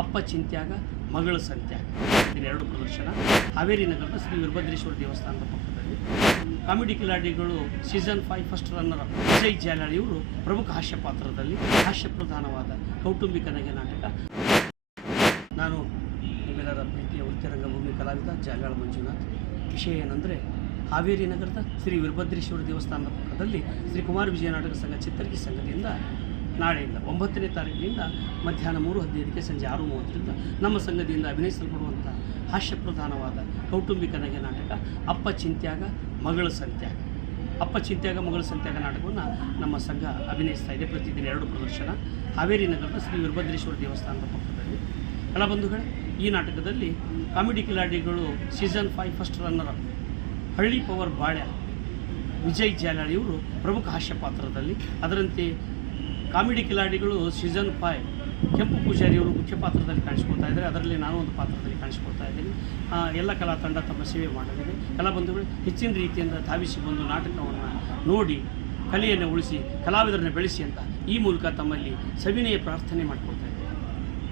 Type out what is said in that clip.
ಅಪ್ಪ ಚಿಂತ್ಯಾಗ ಮಗಳ ಸಂತ್ಯಾಗ ಎರಡು ಪ್ರದರ್ಶನ ಹಾವೇರಿ ನಗರದ ಶ್ರೀ ವೀರಭದ್ರೇಶ್ವರ ದೇವಸ್ಥಾನದ ಪಕ್ಕದಲ್ಲಿ. ಕಾಮಿಡಿ ಕಿಲಾಡಿಗಳು season 5 first runner Vijay Jalali ಇವರು ಪ್ರಮುಖ ಹಾಸ್ಯ ಪಾತ್ರದಲ್ಲಿ ಹಾಸ್ಯ ಪ್ರಧಾನವಾದ ಕೌಟುಂಬಿಕ ನಗೆ ನಾಟಕ. ನಾನು ನಿಮ್ಮೆಲ್ಲರ ಪ್ರೀತಿಯ ವೃತ್ತಿ ರಂಗಭೂಮಿ ಕಲಾವಿದ ಜಾಲಾಳ ಮಂಜುನಾಥ್. ವಿಷಯ ಏನಂದರೆ, ಹಾವೇರಿ ನಗರದ ಶ್ರೀ ವೀರಭದ್ರೇಶ್ವರ ದೇವಸ್ಥಾನದ ಪಕ್ಕದಲ್ಲಿ ಶ್ರೀ ಕುಮಾರ ವಿಜಯ ನಾಟಕ ಸಂಘ ಚಿತ್ತರ್ಗಿ ಸಂಘದಿಂದ ನಾಳೆಯಿಂದ 9ನೇ ತಾರೀಕಿನಿಂದ ಮಧ್ಯಾಹ್ನ 3:15ಕ್ಕೆ ಸಂಜೆ 6:30ರಿಂದ ನಮ್ಮ ಸಂಘದಿಂದ ಅಭಿನಯಿಸಲ್ಪಡುವಂಥ ಹಾಸ್ಯ ಪ್ರಧಾನವಾದ ಕೌಟುಂಬಿಕ ನಗೆ ನಾಟಕ ಅಪ್ಪ ಚಿಂತ್ಯಾಗ ಮಗಳ ಸಂತ್ಯಾಗ. ಅಪ್ಪ ಚಿಂತ್ಯಾಗ ಮಗಳ ಸಂತ್ಯಾಗ ನಾಟಕವನ್ನು ನಮ್ಮ ಸಂಘ ಅಭಿನಯಿಸ್ತಾ ಇದೆ. ಪ್ರತಿದಿನ 2 ಪ್ರದರ್ಶನ ಹಾವೇರಿ ನಗರದ ಶ್ರೀ ವೀರಭದ್ರೇಶ್ವರ ದೇವಸ್ಥಾನದ ಪಕ್ಕದಲ್ಲಿ. ಕಲಾಬಂಧುಗಳೇ, ಈ ನಾಟಕದಲ್ಲಿ ಕಾಮಿಡಿ ಕಿಲಾಡಿಗಳು ಸೀಸನ್ 5 ಫಸ್ಟ್ ರನ್ನರ್ ಹಳ್ಳಿ ಪವರ್ ಬಾಳ್ಯ ವಿಜಯ್ ಜಾಲಾಳಿ ಇವರು ಪ್ರಮುಖ ಹಾಸ್ಯ ಪಾತ್ರದಲ್ಲಿ, ಅದರಂತೆ ಕಾಮಿಡಿ ಕಿಲಾಡಿಗಳು ಸೀಸನ್ 5 ಕೆಂಪು ಪೂಜಾರಿ ಅವರು ಮುಖ್ಯ ಪಾತ್ರದಲ್ಲಿ ಕಾಣಿಸ್ಕೊಳ್ತಾ ಇದ್ದಾರೆ. ಅದರಲ್ಲಿ ನಾನು ಒಂದು ಪಾತ್ರದಲ್ಲಿ ಕಾಣಿಸ್ಕೊಳ್ತಾ ಇದ್ದೀನಿ. ಎಲ್ಲ ಕಲಾ ತಂಡ ತಮ್ಮ ಸೇವೆ ಮಾಡಲಿದೆ. ಕಲಾಬಂಧುಗಳು ಹೆಚ್ಚಿನ ರೀತಿಯಿಂದ ಧಾವಿಸಿ ಬಂದು ನಾಟಕವನ್ನು ನೋಡಿ ಕಲೆಯನ್ನು ಉಳಿಸಿ ಕಲಾವಿದರನ್ನು ಬೆಳೆಸಿ ಅಂತ ಈ ಮೂಲಕ ತಮ್ಮಲ್ಲಿ ಸವಿನಯ ಪ್ರಾರ್ಥನೆ ಮಾಡಿಕೊಳ್ತಾರೆ.